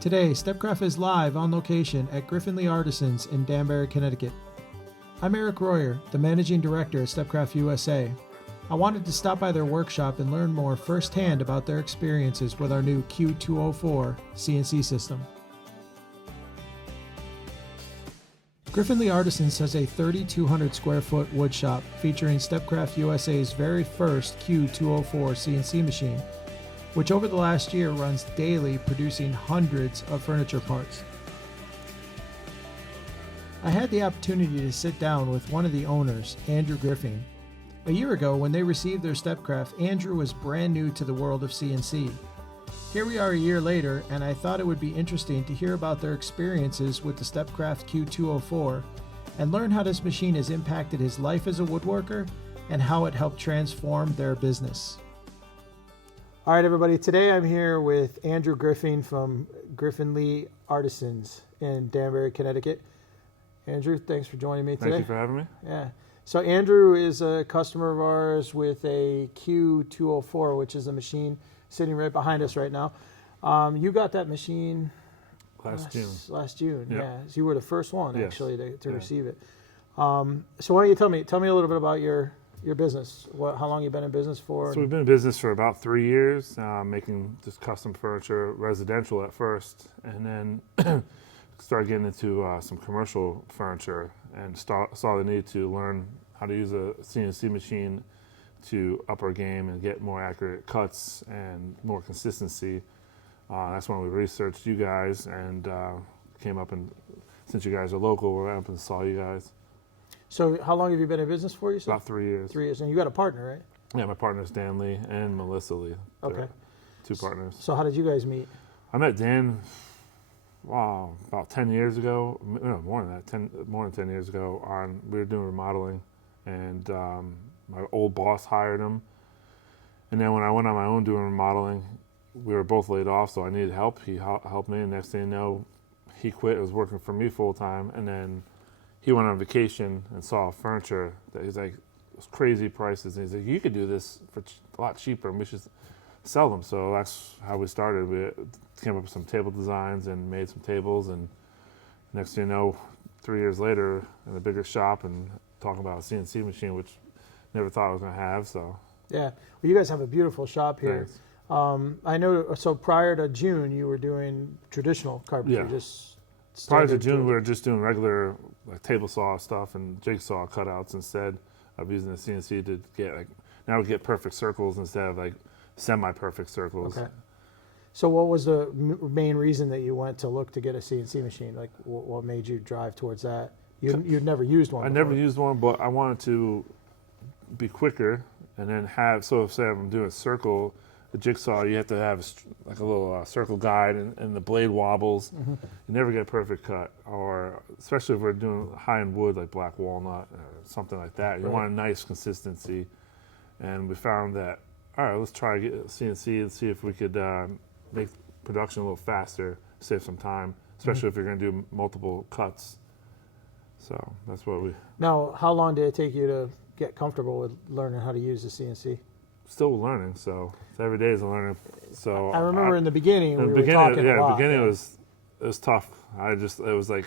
Today, Stepcraft is live on location at Griffin Lee Artisans in Danbury, Connecticut. I'm Eric Royer, the Managing Director at Stepcraft USA. I wanted to stop by their workshop and learn more firsthand about their experiences with our new Q204 CNC system. Griffin Lee Artisans has a 3,200 square foot wood shop featuring Stepcraft USA's very first Q204 CNC machine, which over the last year runs daily, producing hundreds of furniture parts. I had the opportunity to sit down with one of the owners, Andrew Griffing. A year ago, when they received their Stepcraft, Andrew was brand new to the world of CNC. Here we are a year later, and I thought it would be interesting to hear about their experiences with the Stepcraft Q204 and learn how this machine has impacted his life as a woodworker and how it helped transform their business. All right, everybody. Today I'm here with Andrew Griffing from Griffin Lee Artisans in Danbury, Connecticut. Andrew, thanks for joining me today. Thank you for having me. Yeah. So Andrew is a customer of ours with a Q204, which is a machine sitting right behind us right now. You got that machine last June. Last June, Yep. yeah. So you were the first one, Yes. actually, to Yeah. receive it. So why don't you tell me a little bit about your business? How long you been in business for? So we've been in business for about 3 years, making just custom furniture, residential at first, and then started getting into some commercial furniture and saw the need to learn how to use a CNC machine to up our game and get more accurate cuts and more consistency. That's when we researched you guys and came up, and since you guys are local, we went up and saw you guys. So how long have you been in business for, you said? About 3 years. 3 years. And you got a partner, right? Yeah, my partner's Dan Lee and Melissa Lee. Okay. They're two partners. So how did you guys meet? I met Dan, about 10 years ago. No, more than that. More than 10 years ago. We were doing remodeling, and my old boss hired him. And then when I went on my own doing remodeling, we were both laid off, so I needed help. He helped me, and next thing you know, he quit. Was working for me full time, and then he went on vacation and saw furniture that he's like, it was crazy prices, and he's like, you could do this for a lot cheaper, and we should sell them. So that's how we started. We came up with some table designs and made some tables, and next thing you know, 3 years later, in a bigger shop and talking about a CNC machine, which never thought I was going to have. So Yeah. Well, you guys have a beautiful shop here. Thanks. I know. So prior to June, you were doing traditional carpentry. Yeah. Just prior to standard June, we were just doing regular like table saw stuff and jigsaw cutouts instead of using the CNC to get now we get perfect circles instead of like semi-perfect circles. Okay. So what was the main reason that you went to look to get a CNC machine? Like what made you drive towards that? You'd never used one I before. never used one, but I wanted to be quicker and then have, so if say I'm doing a circle, the jigsaw, you have to have like a little circle guide and the blade wobbles. Mm-hmm. You never get a perfect cut, or especially if we're doing high-end wood like black walnut or something like that. You Right. want a nice consistency. And we found that, all right, let's try to get a CNC and see if we could make production a little faster, save some time, especially if you're going to do multiple cuts. So that's what we... Now, how long did it take you to get comfortable with learning how to use the CNC? Still learning, so every day is a learning. So I remember in the beginning we were talking yeah, a lot. the beginning it was tough. It was like,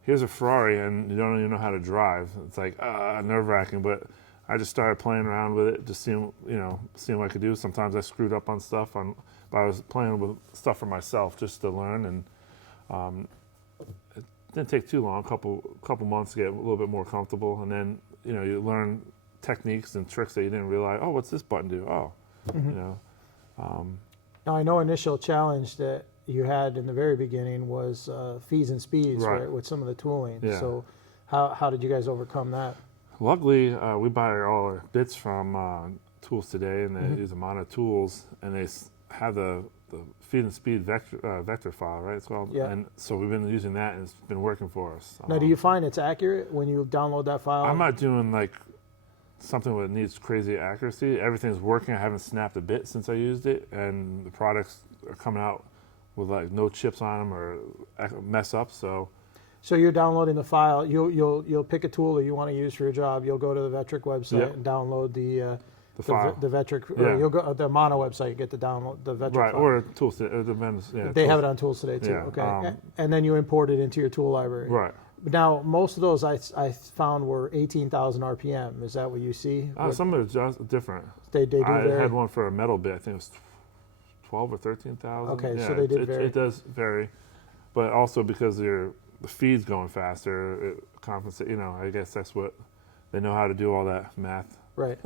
here's a Ferrari and you don't even know how to drive. It's like nerve-wracking, but I just started playing around with it, just seeing what I could do. Sometimes I screwed up on stuff, but I was playing with stuff for myself just to learn, and it didn't take too long, a couple months to get a little bit more comfortable, and then you learn techniques and tricks that you didn't realize. Oh, what's this button do? Oh, Now I know initial challenge that you had in the very beginning was fees and speeds, right, with some of the tooling. Yeah. So how did you guys overcome that? Luckily, we buy all our bits from Tools Today, and they use Amana Tools, and they have the feed and speed vector file, right? It's called. Yeah. And so we've been using that, and it's been working for us. Now, do you find it's accurate when you download that file? I'm not doing like something that needs crazy accuracy. Everything's working. I haven't snapped a bit since I used it, and the products are coming out with like no chips on them or mess up. So you're downloading the file. You'll pick a tool that you want to use for your job. You'll go to the Vectric website and download file. the Vetric, Yeah. or you'll go the Mono website, you get the download the Vetric Right, file. or tools. It depends. Yeah, They have it on Tools Today too. Yeah, Okay, and then you import it into your tool library. Right. Now, most of those I found were 18,000 RPM. Is that what you see? Some of it's just different. They do I vary? had one for a metal bit. I think it was 12 or 13,000. Okay, yeah, so they did vary. It does vary, but also because the feed's going faster, it compensates. I guess that's what they know how to do all that math. Right.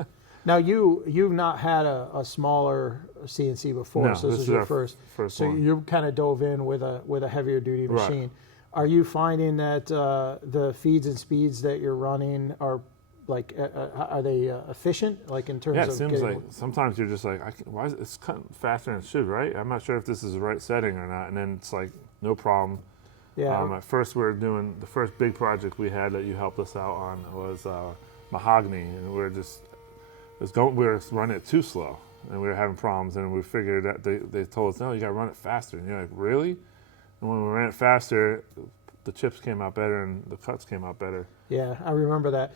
Now you've not had a smaller CNC before, No, so this is your first. So one. you kind of dove in with a heavier duty machine. Right. Are you finding that the feeds and speeds that you're running are like are they efficient? Like in terms of it seems like sometimes you're just like, why is it's cutting faster than it should, right? I'm not sure if this is the right setting or not. And then it's like no problem. Yeah. At first we were doing the first big project we had that you helped us out on was mahogany, and we were running it too slow, and we were having problems. And we figured that they told us, no, you got to run it faster. And you're like, really? And when we ran it faster, the chips came out better and the cuts came out better. Yeah, I remember that.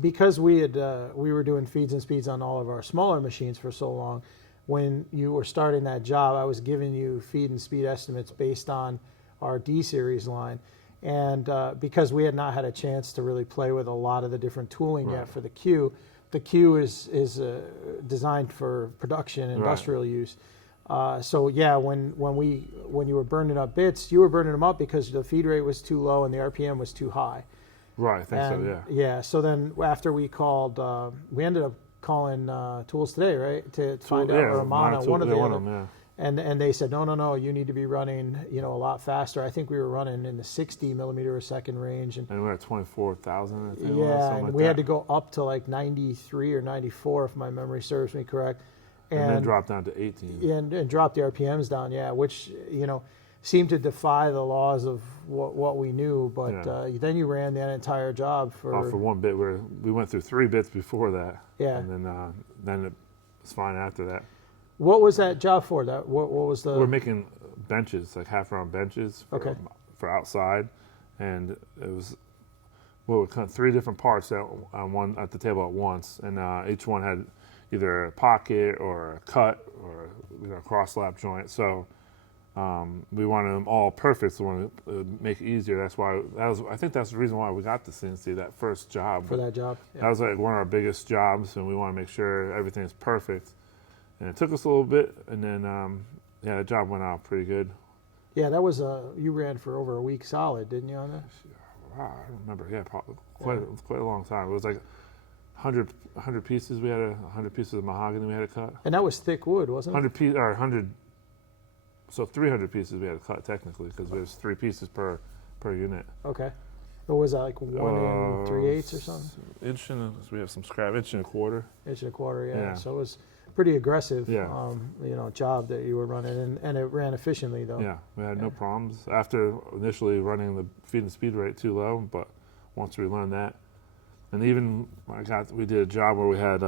Because we were doing feeds and speeds on all of our smaller machines for so long. When you were starting that job, I was giving you feed and speed estimates based on our D-Series line. And because we had not had a chance to really play with a lot of the different tooling yet for the Q is designed for production, industrial use. So yeah, when you were burning up bits, you were burning them up because the feed rate was too low and the RPM was too high. Right, I think so, yeah. Yeah, so then after we called, we ended up calling Tools Today, right, to find out, or Mono, one of the other. Yeah. And they said, no, you need to be running, a lot faster. I think we were running in the 60 millimeter a second range. And we're at 24,000, I think. Yeah, and we had to go up to like 93 or 94, if my memory serves me correct. And then drop down to 18. And drop the RPMs down, which, seemed to defy the laws of what we knew. But then you ran that entire job for one bit. We went through 3 bits before that. Yeah. And then it was fine after that. What was that job for? What was the? We're making benches, like half-round benches for outside. And it was, we cut 3 different parts at the table at once. And each one had either a pocket or a cut or a cross-lap joint. So we wanted them all perfect, so we wanted to make it easier. I think that's the reason why we got the CNC, that first job. For that job. Yeah. That was like one of our biggest jobs, and we want to make sure everything is perfect. And it took us a little bit, and then the job went out pretty good. Yeah, that was you ran for over a week solid, didn't you, on that? Wow, I don't remember. Yeah, probably quite a long time. It was like 100 pieces. We had 100 pieces of mahogany we had to cut. And that was thick wood, wasn't it? 100. So 300 pieces we had to cut technically, because there's 3 pieces per unit. Okay. What was that, like 1 3/8 or something? We have some scrap, 1 1/4. 1 1/4, Yeah. So it was pretty aggressive, Yeah. Job that you were running, and it ran efficiently though. Yeah, we had no problems after initially running the feed and speed rate too low, but once we learned that, and even we did a job where we had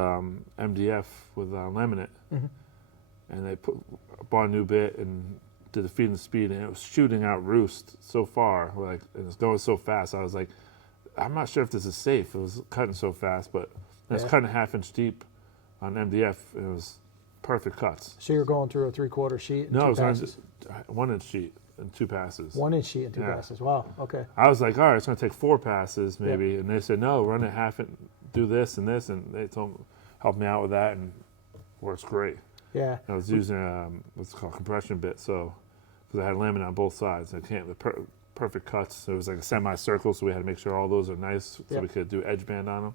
MDF with laminate, and they bought a new bit and did the feed and speed, and it was shooting out roost so far, and it's going so fast. I was like, I'm not sure if this is safe. It was cutting so fast, but it's cutting 1/2 inch deep on MDF, and it was perfect cuts. So you're going through a 3/4 sheet and No, it was passes? 1 inch sheet and 2 passes. 1 inch sheet and 2 passes. Wow. Okay. I was like, all right, it's going to take 4 passes maybe, and they said no, run it half and do this and this, and they helped me out with that, and it works great. Yeah. I was using what's called compression bit, so because I had laminate on both sides, perfect cuts. So it was like a semicircle, so we had to make sure all those are nice, so we could do edge band on them.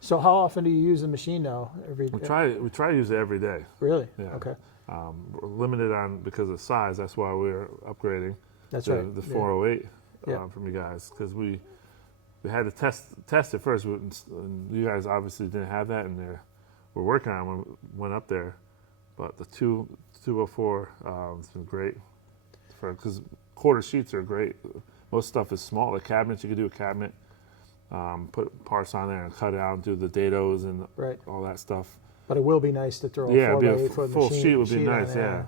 So how often do you use the machine now? We try to use it every day. Really? Yeah. Okay. We're limited on because of size. That's why we're upgrading. That's right. The 408 from you guys, because we had to test it first. And you guys obviously didn't have that, and we're working on it when we went up there. But the 204 has been great because 1/4 sheets are great. Most stuff is small. The cabinets, you could do a cabinet, put parts on there and cut it out and do the dados and all that stuff. But it will be nice to throw a 4x8 foot full sheet would be nice, yeah.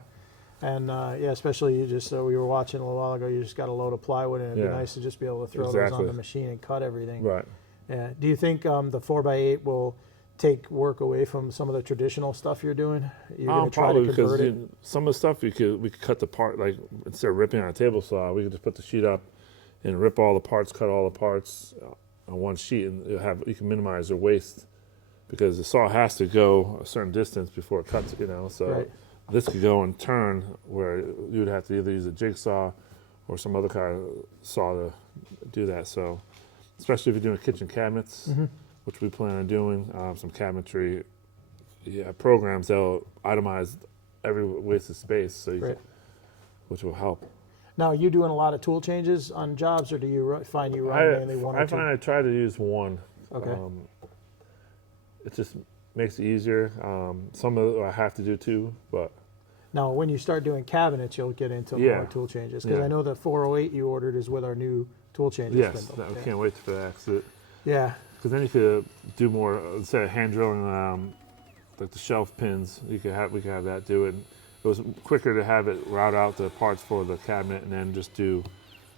And especially we were watching a little while ago, you just got a load of plywood, and it'd be nice to just be able to throw those on the machine and cut everything. Right. Yeah. Do you think the 4x8 will take work away from some of the traditional stuff you're doing? You're going to try to Probably convert because it? some of the stuff we could cut the part, like instead of ripping on a table saw, we could just put the sheet up and rip all the parts, cut all the parts on one sheet, and you can minimize the waste because the saw has to go a certain distance before it cuts. So Right. this could go and turn where you would have to either use a jigsaw or some other kind of saw to do that. So especially if you're doing kitchen cabinets. Mm-hmm. Which we plan on doing, some cabinetry programs that'll itemize every wasted space, Right. which will help. Now, are you doing a lot of tool changes on jobs, or do you find you run mainly one or I two? find I try to use one. Okay. It just makes it easier. Some of it I have to do too, but Now, when you start doing cabinets, you'll get into Yeah. more tool changes, because Yeah. I know the 408 you ordered is with our new tool changes yes, spindle. I Yeah. can't wait for that. Yeah. Because then you could do more instead of hand drilling, like the shelf pins. We could have that do it. It was quicker to have it route out the parts for the cabinet and then just do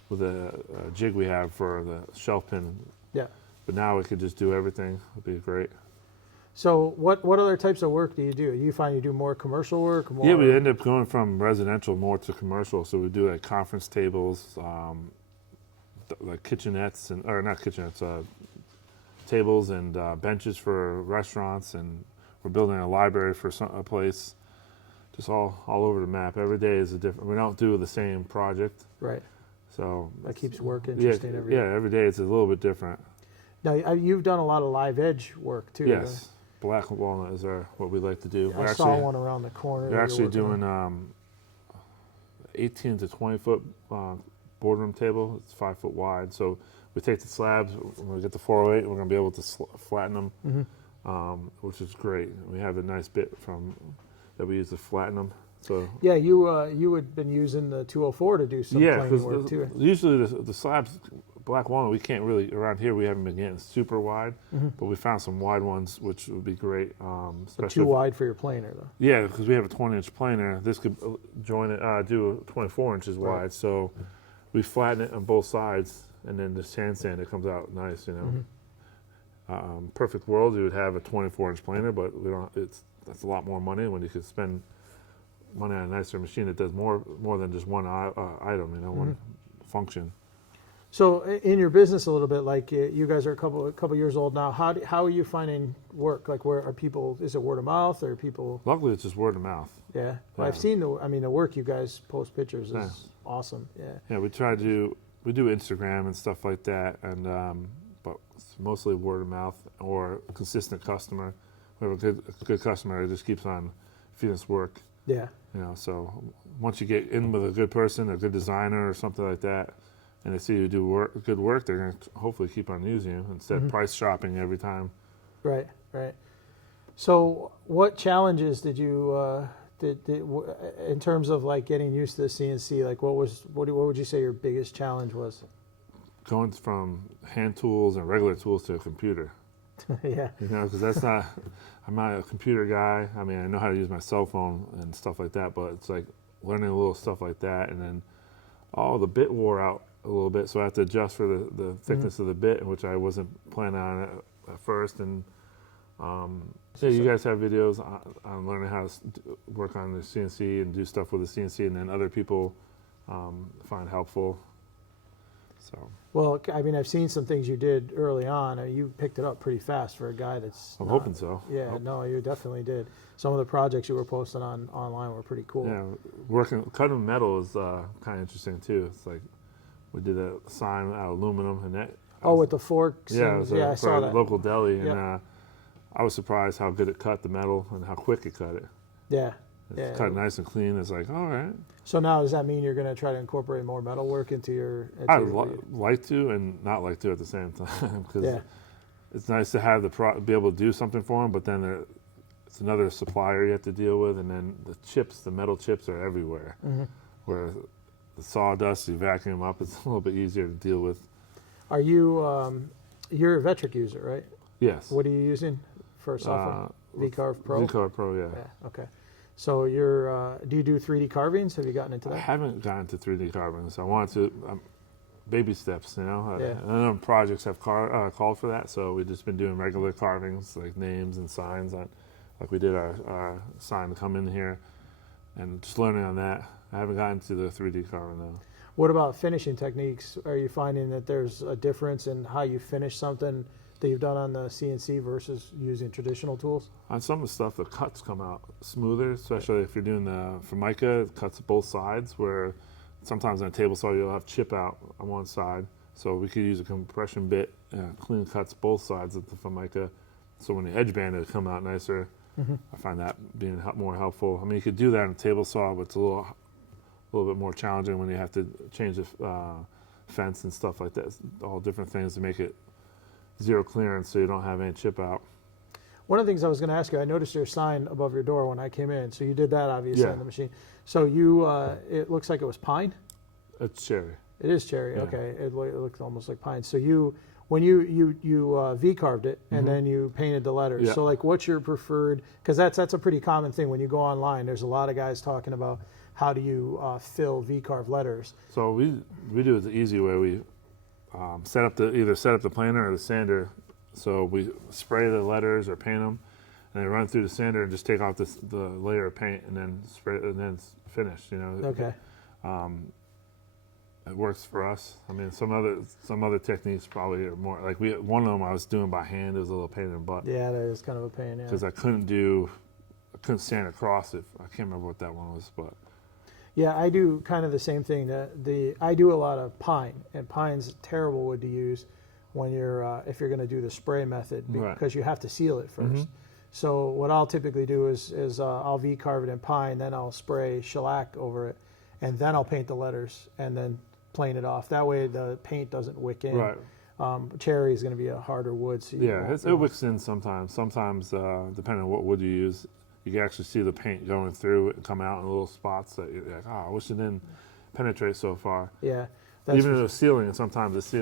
with a jig we have for the shelf pin. Yeah. But now we could just do everything. It'd be great. So what other types of work do? You find you do more commercial work? More... Yeah, we end up going from residential more to commercial. So we do like conference tables, like kitchenettes or not kitchenettes. Tables and benches for restaurants, and we're building a library for a place. Just all over the map. Every day is a different. We don't do the same project. Right. So That keeps work interesting every day. Yeah, every day it's a little bit different. Now, you've done a lot of live edge work too. Yes, black walnut is what we like to do. I saw one around the corner. We're actually doing 18 to 20 foot boardroom table. It's 5 foot wide. So we take the slabs. When we get the 408, we're going to be able to flatten them, which is great. We have a nice bit that we use to flatten them. So yeah, you had been using the 204 to do some planing work too. Usually the slabs, black walnut, we can't really around here. We haven't been getting super wide, but we found some wide ones, which would be great. But too wide for your planer though. Yeah, because we have a 20-inch planer. This could join it, do 24 inches wide. So we flatten it on both sides, and then the hand sand, it comes out nice. Perfect world, you would have a 24-inch planer, but we don't. That's a lot more money when you could spend money on a nicer machine that does more than just one item, one function. So in your business a little bit, like you guys are a couple years old now. How are you finding work? Like, where are people? Is it word of mouth or people? Luckily, it's just word of mouth. Yeah, well, I've seen the work you guys post pictures is awesome. Yeah. Yeah, we do Instagram and stuff like that, and but it's mostly word of mouth or consistent customer. We have a good customer that just keeps on feeding us work. Yeah. So once you get in with a good person, a good designer or something like that, and they see you do good work, they're going to hopefully keep on using you instead of price shopping every time. Right. So what challenges did you in terms of like getting used to the CNC? Like what would you say your biggest challenge was? Going from hand tools and regular tools to a computer. Yeah. Because I'm not a computer guy. I mean, I know how to use my cell phone and stuff like that, but it's like learning a little stuff like that, and then the bit wore out a little bit, so I have to adjust for the thickness of the bit, which I wasn't planning on at first. And you guys have videos on learning how to work on the CNC and do stuff with the CNC, and then other people find helpful. So. Well, I mean, I've seen some things you did early on. You picked it up pretty fast for a guy that's. I'm hoping so. Yeah, no, you definitely did. Some of the projects you were posting online were pretty cool. Yeah, cutting metal is kind of interesting too. It's like we did a sign out of aluminum, and that. With the forks. Yeah, I saw that. Local deli, and I was surprised how good it cut the metal and how quick it cut it. Yeah. It's cut nice and clean. It's like, all right. So now, does that mean you're going to try to incorporate more metal work into your? I would like to and not like to at the same time, because it's nice to have be able to do something for them, but then it's another supplier you have to deal with, and then the metal chips are everywhere. Where the sawdust, you vacuum them up, it's a little bit easier to deal with. Are you? You're a Vectric user, right? Yes. What are you using for software? VCarve Pro. VCarve Pro, yeah. Okay. So do you do 3D carvings? Have you gotten into that? I haven't gotten to 3D carvings. I wanted to. baby steps, you know. Yeah. I know projects have called for that, so we've just been doing regular carvings, like names and signs on, like we did our sign to come in here, and just learning on that. I haven't gotten to the 3D carving though. What about finishing techniques? Are you finding that there's a difference in how you finish something that you've done on the CNC versus using traditional tools? On some of the stuff, the cuts come out smoother, especially if you're doing the Formica, it cuts both sides, where sometimes on a table saw you'll have chip out on one side. So we could use a compression bit, clean cuts both sides of the Formica, so when the edge band will come out nicer. I find that being more helpful. I mean, you could do that on a table saw, but it's a little bit more challenging when you have to change the fence and stuff like that. It's all different things to make it zero clearance so you don't have any chip out. One of the things I was going to ask you, I noticed your sign above your door when I came in. So you did that obviously on the machine. So you, it looks like it was pine? It's cherry. It is cherry, Yeah. okay. It looks almost like pine. So you, when you V-carved it and then you painted the letters. Yeah. So like what's your preferred, because that's a pretty common thing when you go online. There's a lot of guys talking about how do you fill V-carved letters. So we do it the easy way. We either set up the planer or the sander. So we spray the letters or paint them, and then run through the sander and just take off the layer of paint and then spray it, and then it's finished. You know. Okay. It works for us. I mean, some other techniques probably are more like one of them I was doing by hand. It was a little pain in the butt. Yeah, that is kind of a pain. Yeah. Because I couldn't sand across it. I can't remember what that one was, but Yeah, I do kind of the same thing. I do a lot of pine, and pine's terrible wood to use when you're if you're going to do the spray method because you have to seal it first. So what I'll typically do is I'll V-carve it in pine, then I'll spray shellac over it, and then I'll paint the letters and then plane it off. That way the paint doesn't wick in. right. Cherry is going to be a harder wood. So It wicks in sometimes. Sometimes, depending on what wood you use, you can actually see the paint going through it and come out in little spots that you're like, I wish it didn't penetrate so far. Yeah. Even the sealing, sometimes the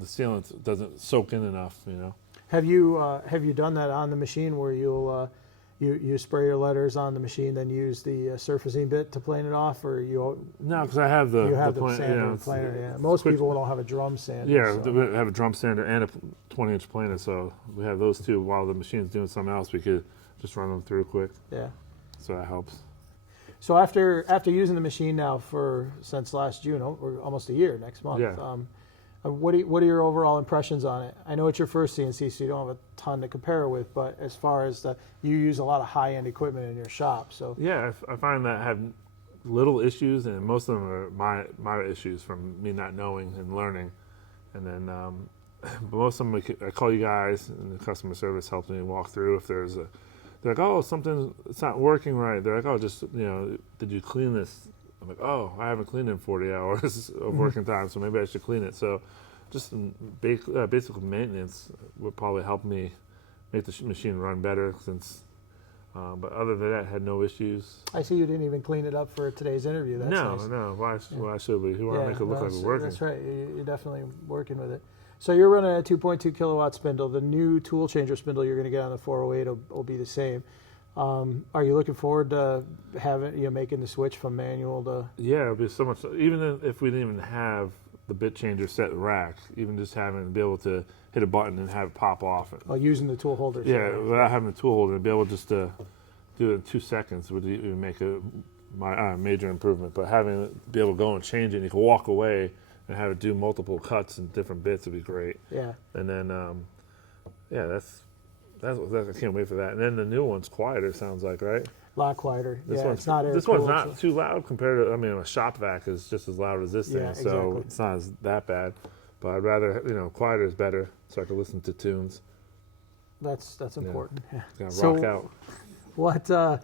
sealant doesn't soak in enough, you know. Have you done that on the machine where you'll you spray your letters on the machine, then use the surfacing bit to plane it off, or No, because I have the sander and planer. Yeah, most people don't have a drum sander. Yeah, so. we have a drum sander and a 20-inch planer, so we have those two. While the machine's doing something else, we could just run them through quick. Yeah. So that helps. So after using the machine now since last June, or almost a year next month. Yeah. What are your overall impressions on it? I know it's your first CNC, so you don't have a ton to compare it with. But as far as you use a lot of high-end equipment in your shop, so yeah, I find that I have little issues, and most of them are my issues from me not knowing and learning. And then, but most of them, I call you guys, and the customer service helps me walk through if there's they're like, oh, it's not working right. They're like, oh, just did you clean this? I'm like, oh, I haven't cleaned in 40 hours of working time, so maybe I should clean it. So just basic maintenance would probably help me make the machine run better. But other than that, I had no issues. I see you didn't even clean it up for today's interview. That's nice. No. Why should we? You want to make it look like we're working. That's right. You're definitely working with it. So you're running a 2.2 kilowatt spindle. The new tool changer spindle you're going to get on the 408 will be the same. Are you looking forward to making the switch from manual to? Yeah, it'll be so much. Even if we didn't even have the bit changer set rack, even just having to be able to hit a button and have it pop off. Using the tool holder. Yeah, without having the tool holder, and be able just to do it in 2 seconds would even make a major improvement. But having it be able to go and change it, and you can walk away and have it do multiple cuts and different bits would be great. Yeah. And then, that's I can't wait for that. And then the new one's quieter, sounds like, right? A lot quieter. This one's not too loud compared to, a shop vac is just as loud as this thing, so it's not that bad. But I'd rather, quieter is better, so I can listen to tunes. That's important. Yeah. Rock out.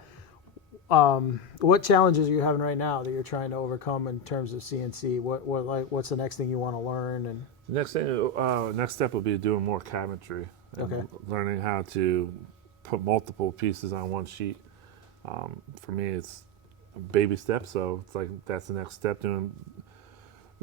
What challenges are you having right now that you're trying to overcome in terms of CNC? What's the next thing you want to learn? And next step will be doing more cabinetry. And learning how to put multiple pieces on one sheet. For me, it's a baby step, so it's like that's the next step.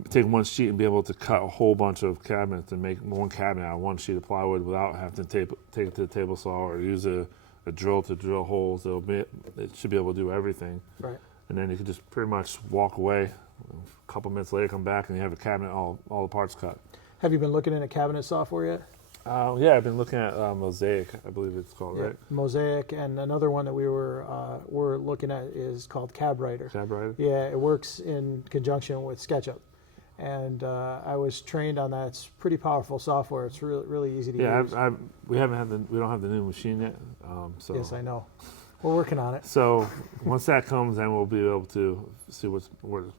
Take one sheet and be able to cut a whole bunch of cabinets and make one cabinet out of one sheet of plywood without having to take it to the table saw or use a drill to drill holes. It should be able to do everything. Right. And then you can just pretty much walk away A couple minutes later, come back and you have a cabinet all the parts cut. Have you been looking into cabinet software yet? Yeah, I've been looking at Mosaic, I believe it's called, right? Mosaic, and another one that we were looking at is called CabWriter. CabWriter? Yeah, it works in conjunction with SketchUp, and I was trained on that. It's pretty powerful software. It's really easy to use. We don't have the new machine yet. So yes, I know. We're working on it. So once that comes, then we'll be able to see what's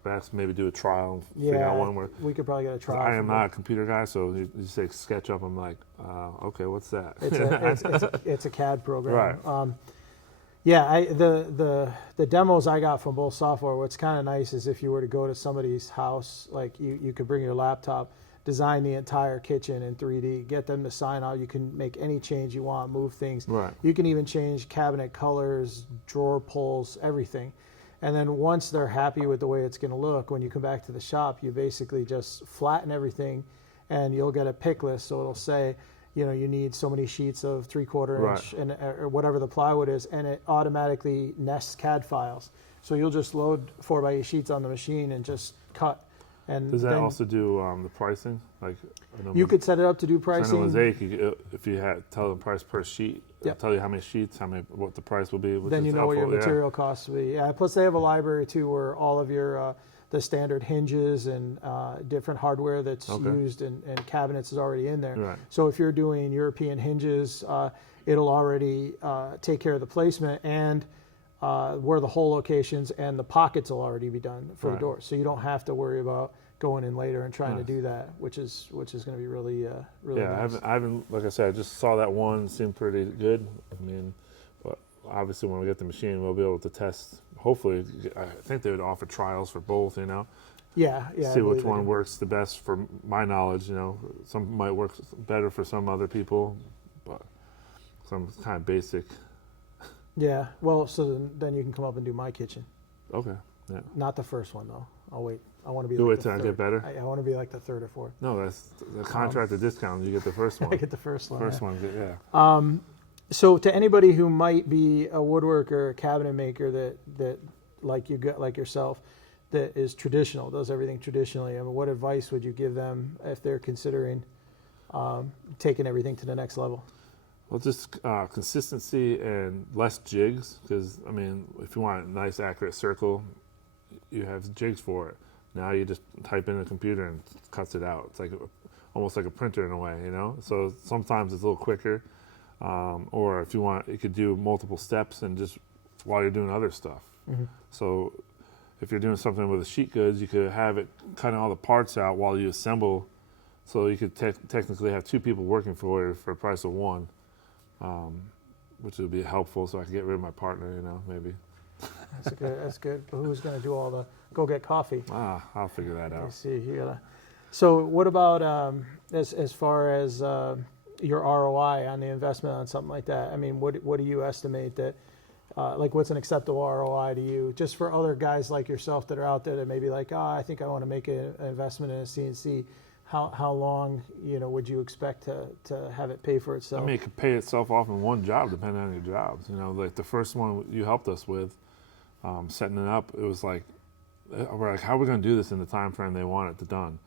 best. Maybe do a trial. Figure out one where we could probably get a trial. I am not a computer guy, so you say SketchUp, I'm like, okay, what's that? It's a CAD program. Right. The demos I got from both software. What's kind of nice is if you were to go to somebody's house, like you could bring your laptop, design the entire kitchen in 3D, get them to sign out. You can make any change you want, move things. Right. You can even change cabinet colors, drawer pulls, everything. And then once they're happy with the way it's going to look, when you come back to the shop, you basically just flatten everything, and you'll get a pick list. So it'll say, you need so many sheets of 3/4 inch and or whatever the plywood is, and it automatically nests CAD files. So you'll just load 4x8 sheets on the machine and just cut. And does that also do the pricing? Like, you could set it up to do pricing. I know Mosaic, if you tell the price per sheet, yep. Tell you how many sheets, what the price will be. Then you know what your material costs will be. Yeah. Plus they have a library too, where all of your the standard hinges and different hardware that's used in cabinets is already in there. Right. So if you're doing European hinges, it'll already take care of the placement and where the hole locations and the pockets will already be done for the doors. So you don't have to worry about going in later and trying to do that, which is going to be really nice. I haven't, like I said, I just saw that one, seemed pretty good. I mean, but obviously when we get the machine, we'll be able to test. Hopefully, I think they would offer trials for both, Yeah. See which one works the best for my knowledge, Some might work better for some other people, but some kind of basic. Yeah, well, so then you can come up and do my kitchen. Okay, yeah. Not the first one, though. I'll wait. I want to be like wait till I get better? I want to be like the third or fourth. No, that's the contracted discount. You get the first one. I get the first one. First yeah. one, yeah. So to anybody who might be a woodworker, a cabinet maker that like yourself, that is traditional, does everything traditionally, I mean, what advice would you give them if they're considering taking everything to the next level? Well, just consistency and less jigs, because, I mean, if you want a nice, accurate circle, you have jigs for it. Now you just type in a computer and it cuts it out. It's like almost like a printer in a way, So sometimes it's a little quicker. Or if you want, you could do multiple steps and just while you're doing other stuff. Mm-hmm. So if you're doing something with the sheet goods, you could have it cutting all the parts out while you assemble. So you could technically have two people working for the price of one. Which would be helpful, so I can get rid of my partner, maybe. That's good. But who's going to do all the go get coffee? I'll figure that out. I see. You gotta. So what about as far as your ROI on the investment on something like that? I mean, what do you estimate that? What's an acceptable ROI to you? Just for other guys like yourself that are out there that may be like, I think I want to make an investment in a CNC. How long would you expect to have it pay for itself? I mean, it could pay itself off in one job, depending on your jobs. Like the first one you helped us with, setting it up, it was like, we're like, how are we going to do this in the time frame they want it done?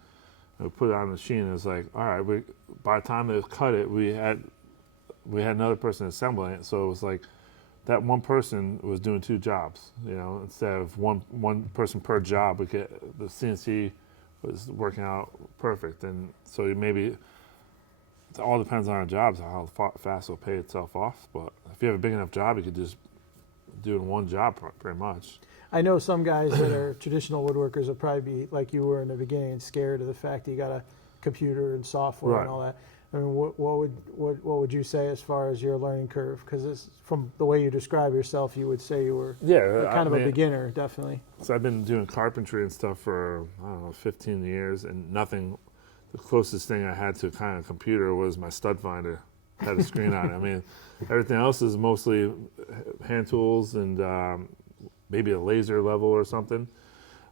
And we put it on the machine, and it was like, all right. By the time they cut it, we had another person assembling it, so it was like that one person was doing two jobs. Instead of one person per job, the CNC was working out perfect. And so maybe it all depends on our jobs, how fast it'll pay itself off. But if you have a big enough job, you could just do it in one job pretty much. I know some guys that are traditional woodworkers will probably be like you were in the beginning, scared of the fact that you got a computer and software and all that. I mean, what would you say as far as your learning curve? Because from the way you describe yourself, you would say you were kind of a beginner, definitely. So I've been doing carpentry and stuff for, 15 years, and nothing. The closest thing I had to a kind of computer was my stud finder. Had a screen on it. I mean, everything else is mostly hand tools and maybe a laser level or something.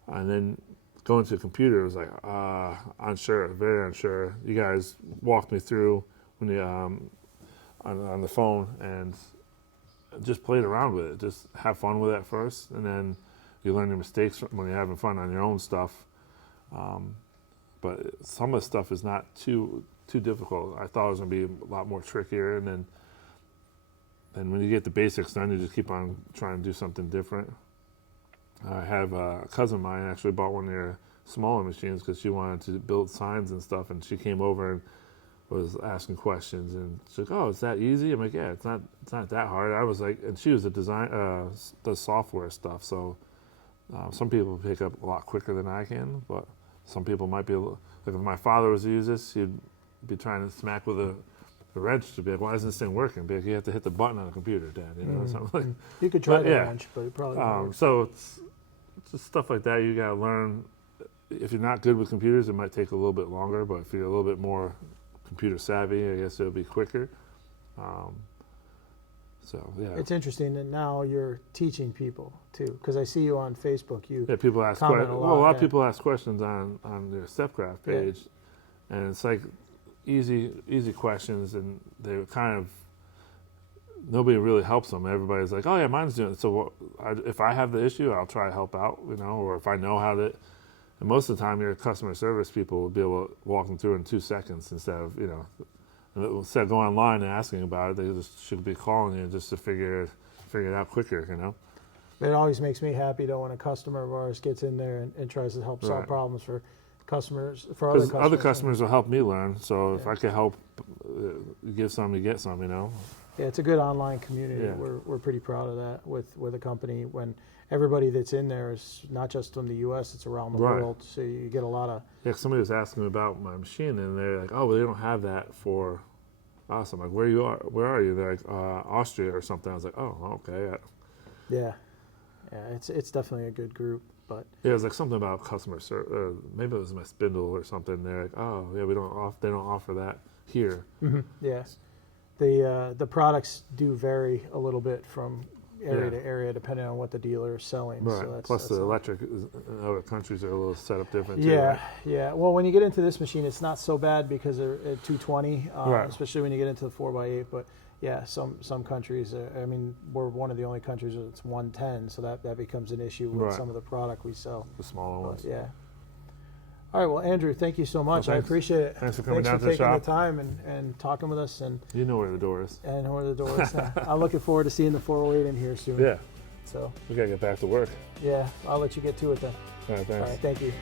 And then going to a computer was like unsure, very unsure. You guys walked me through when you on the phone and just played around with it. Just have fun with it first, and then you learn your mistakes when you're having fun on your own stuff. But some of the stuff is not too difficult. I thought it was going to be a lot more trickier, and then when you get the basics done, you just keep on trying to do something different. I have a cousin of mine actually bought one of their smaller machines because she wanted to build signs and stuff, and she came over and was asking questions, and she's like, "Oh, it's that easy?" I'm like, "Yeah, it's not that hard." I was like, and she was a the software stuff, so some people pick up a lot quicker than I can, but some people might be like, if my father was to use this, he'd be trying to smack with a wrench to be like, "Why isn't this thing working?" Be like, "You have to hit the button on the computer, Dad." You know, something like. You could try the wrench, but it probably won't work. So it's just stuff like that. You got to learn. If you're not good with computers, it might take a little bit longer, but if you're a little bit more computer savvy, I guess it'll be quicker. So yeah, it's interesting that now you're teaching people too, because I see you on Facebook. People ask comment a lot of people ask questions on their Stepcraft page, and it's like easy questions, and they kind of nobody really helps them. Everybody's like, "Oh yeah, mine's doing it." So if I have the issue, I'll try to help out, or if I know how to. And most of the time, your customer service people will be able to walk them through in 2 seconds instead of instead of going online and asking about it. They just should be calling you just to figure it out quicker. It always makes me happy though when a customer of ours gets in there and tries to help solve problems for customers, for other customers. Other customers will help me learn. So if I could help give some, you get some. Yeah, it's a good online community. Yeah. We're pretty proud of that with a company when everybody that's in there is not just from the U.S., it's around the world. So you get a lot of... Yeah, somebody was asking me about my machine, and they're like, "Oh, well, they don't have that for us." I'm like, "Where are you?" They're like, "Austria or something." I was like, "Oh, okay." Yeah, it's definitely a good group. But yeah, it was like something about customer service. Maybe it was my spindle or something. They're like, "Oh, yeah, they don't offer that here." Mm-hmm. Yes. The products do vary a little bit from area to area depending on what the dealer is selling. Right. So Plus the electric in other countries are a little set up different too. Yeah, right? yeah. Well, when you get into this machine, it's not so bad because they're at 220, Right. especially when you get into the 4x8. But yeah, some countries, we're one of the only countries that's 110, so that becomes an issue with some of the product we sell. The smaller ones. Yeah. All right, well, Andrew, thank you so much. Well, I appreciate it. Thanks for coming down to the shop. Thanks for taking the time and talking with us. And you know where the door is. And where the door is. I'm looking forward to seeing the 408 in here soon. Yeah. So we got to get back to work. Yeah, I'll let you get to it then. All right, thanks. All right, thank you.